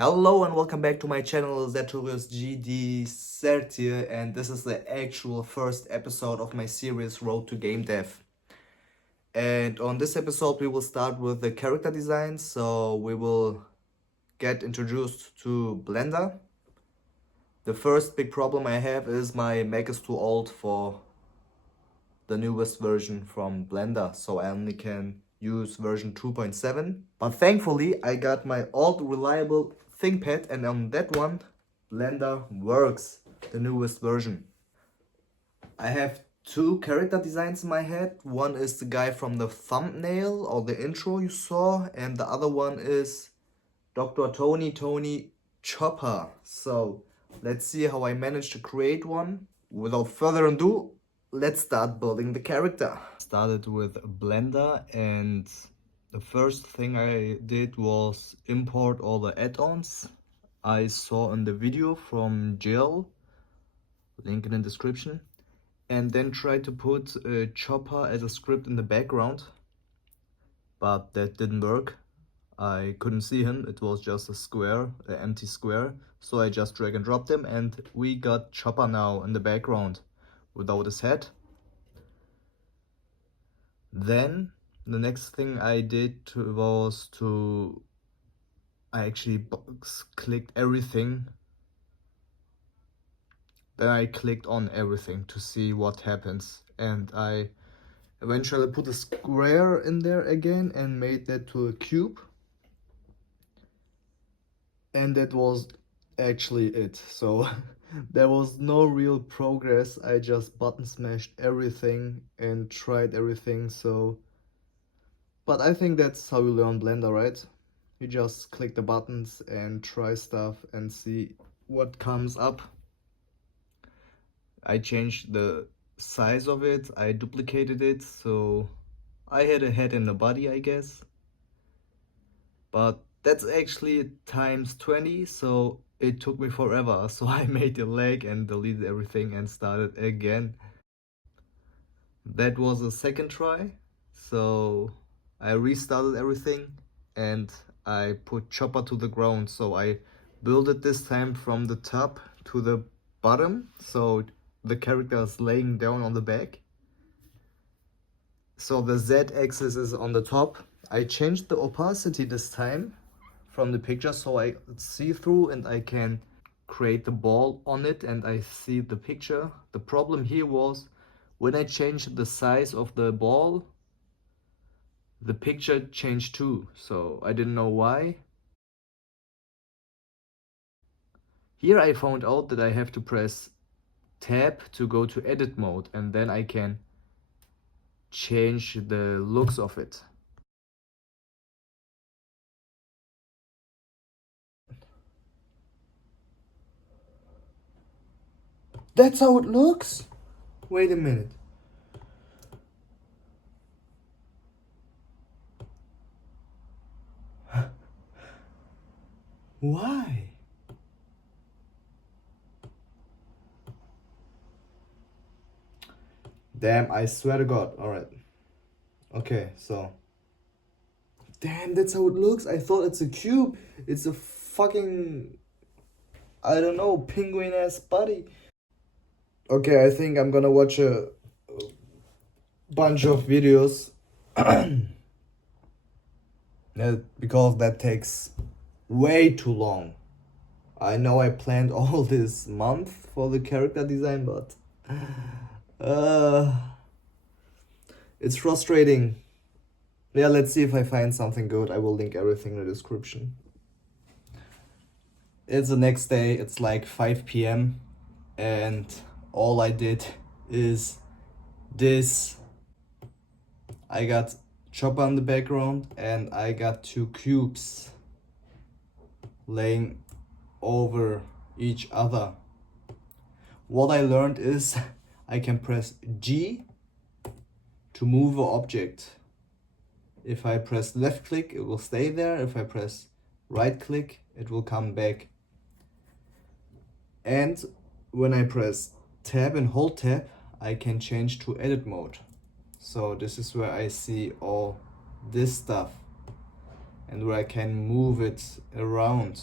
Hello and welcome back to my channel, GD30, and this is the actual first episode of my series Road to GameDev. And on this episode we will start with the character design, so we will get introduced to Blender. The first big problem I have is my Mac is too old for the newest version from Blender, so I only can use version 2.7. But thankfully I got my old reliable ThinkPad, and on that one Blender works, the newest version. I have two character designs in my head. One is the guy from the thumbnail or the intro you saw, and the other one is Dr. Tony Chopper. So let's see how I managed to create one. Without further ado, let's start building the character. Started with Blender, and the first thing I did was import all the add-ons I saw in the video from Jill, link in the description, and then try to put Chopper as a script in the background, but that didn't work. I couldn't see him, it was just a square, an empty square, so I just drag and dropped him, and we got Chopper now in the background without his head. Then the next thing I did was I actually clicked everything. Then I clicked on everything to see what happens, and I eventually put a square in there again and made that to a cube. And that was actually it. So there was no real progress. I just button smashed everything and tried everything. But I think that's how you learn Blender, right? You just click the buttons and try stuff and see what comes up. I changed the size of it, I duplicated it, so I had a head and a body, I guess. But that's actually times 20, so it took me forever. So I made a leg and deleted everything and started again. That was a second try, so I restarted everything and I put Chopper to the ground. So I built it this time from the top to the bottom, so the character is laying down on the back. So the Z-axis is on the top. I changed the opacity this time from the picture so I see through and I can create the ball on it and I see the picture. The problem here was when I changed the size of the ball, the picture changed too, so I didn't know why. Here I found out that I have to press tab to go to edit mode, and then I can change the looks of it. That's how it looks? Wait a minute. Why? Damn, I swear to God. Alright. Okay, so. Damn, that's how it looks. I thought it's a cube. It's a fucking, I don't know, penguin ass body. Okay, I think I'm gonna watch a bunch of videos. Because that takes way too long. I know I planned all this month for the character design, but it's frustrating. Yeah, let's see if I find something good. I will link everything in the description. It's the next day, it's like 5 p.m. and all I did is this. I got Chopper in the background and I got two cubes laying over each other. What I learned is I can press G to move an object. If I press left click, it will stay there. If I press right click, it will come back. And when I press tab and hold tab, I can change to edit mode. So this is where I see all this stuff and where I can move it around.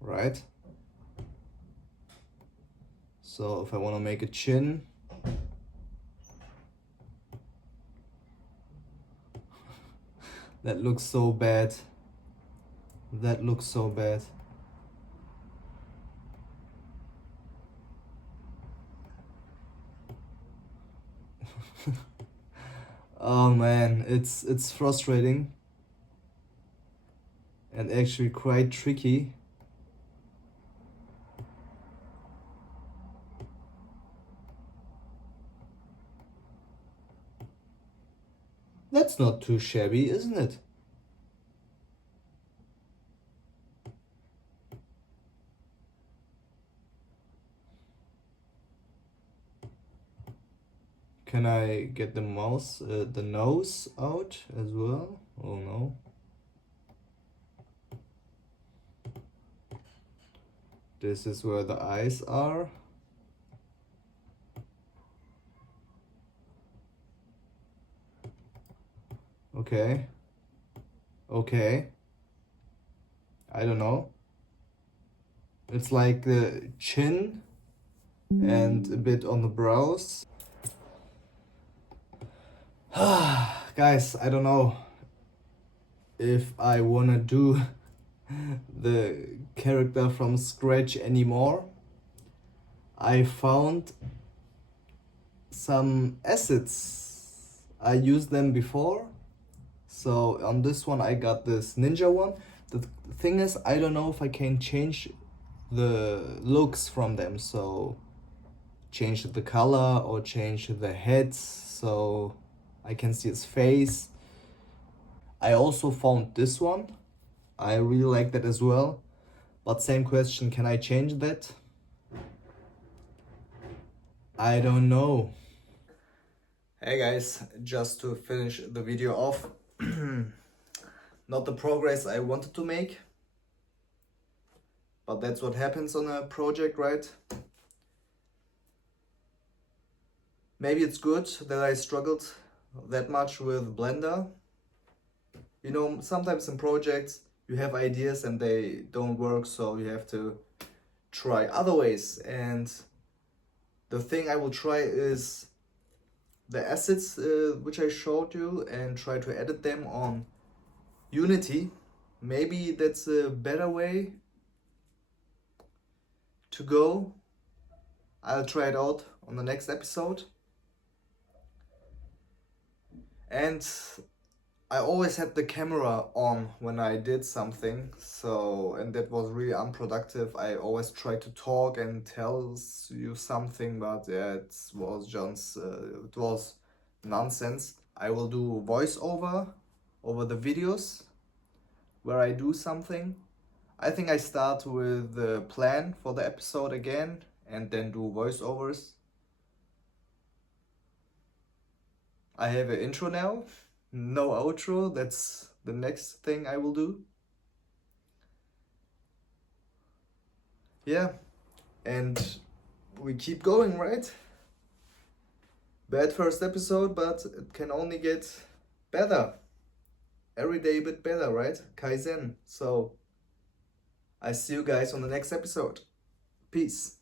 right? So if I want to make a chin, that looks so bad. That looks so bad. Oh man, it's frustrating and actually quite tricky. That's not too shabby, isn't it? Can I get the nose out as well? Oh no. This is where the eyes are. Okay. Okay. I don't know. It's like the chin and a bit on the brows. Guys, I don't know if I wanna do the character from scratch anymore. I found some assets. I used them before. So on this one I got this ninja one. The thing is, I don't know if I can change the looks from them. So change the color or change the heads so I can see his face. I also found this one. I really like that as well. But same question, can I change that? I don't know. Hey guys, just to finish the video off. Not the progress I wanted to make, but that's what happens on a project, right? Maybe it's good that I struggled that much with Blender. You know, sometimes in projects you have ideas and they don't work, so you have to try other ways. And the thing I will try is the assets which I showed you and try to edit them on Unity. Maybe that's a better way to go. I'll try it out on the next episode. And I always had the camera on when I did something, and that was really unproductive. I always tried to talk and tell you something, but yeah, it was nonsense. I will do voiceover over the videos where I do something. I think I start with the plan for the episode again and then do voiceovers. I have an intro now, no outro. That's the next thing I will do. Yeah, and we keep going, right? Bad first episode, but it can only get better. Every day a bit better, right? Kaizen. So I see you guys on the next episode. Peace.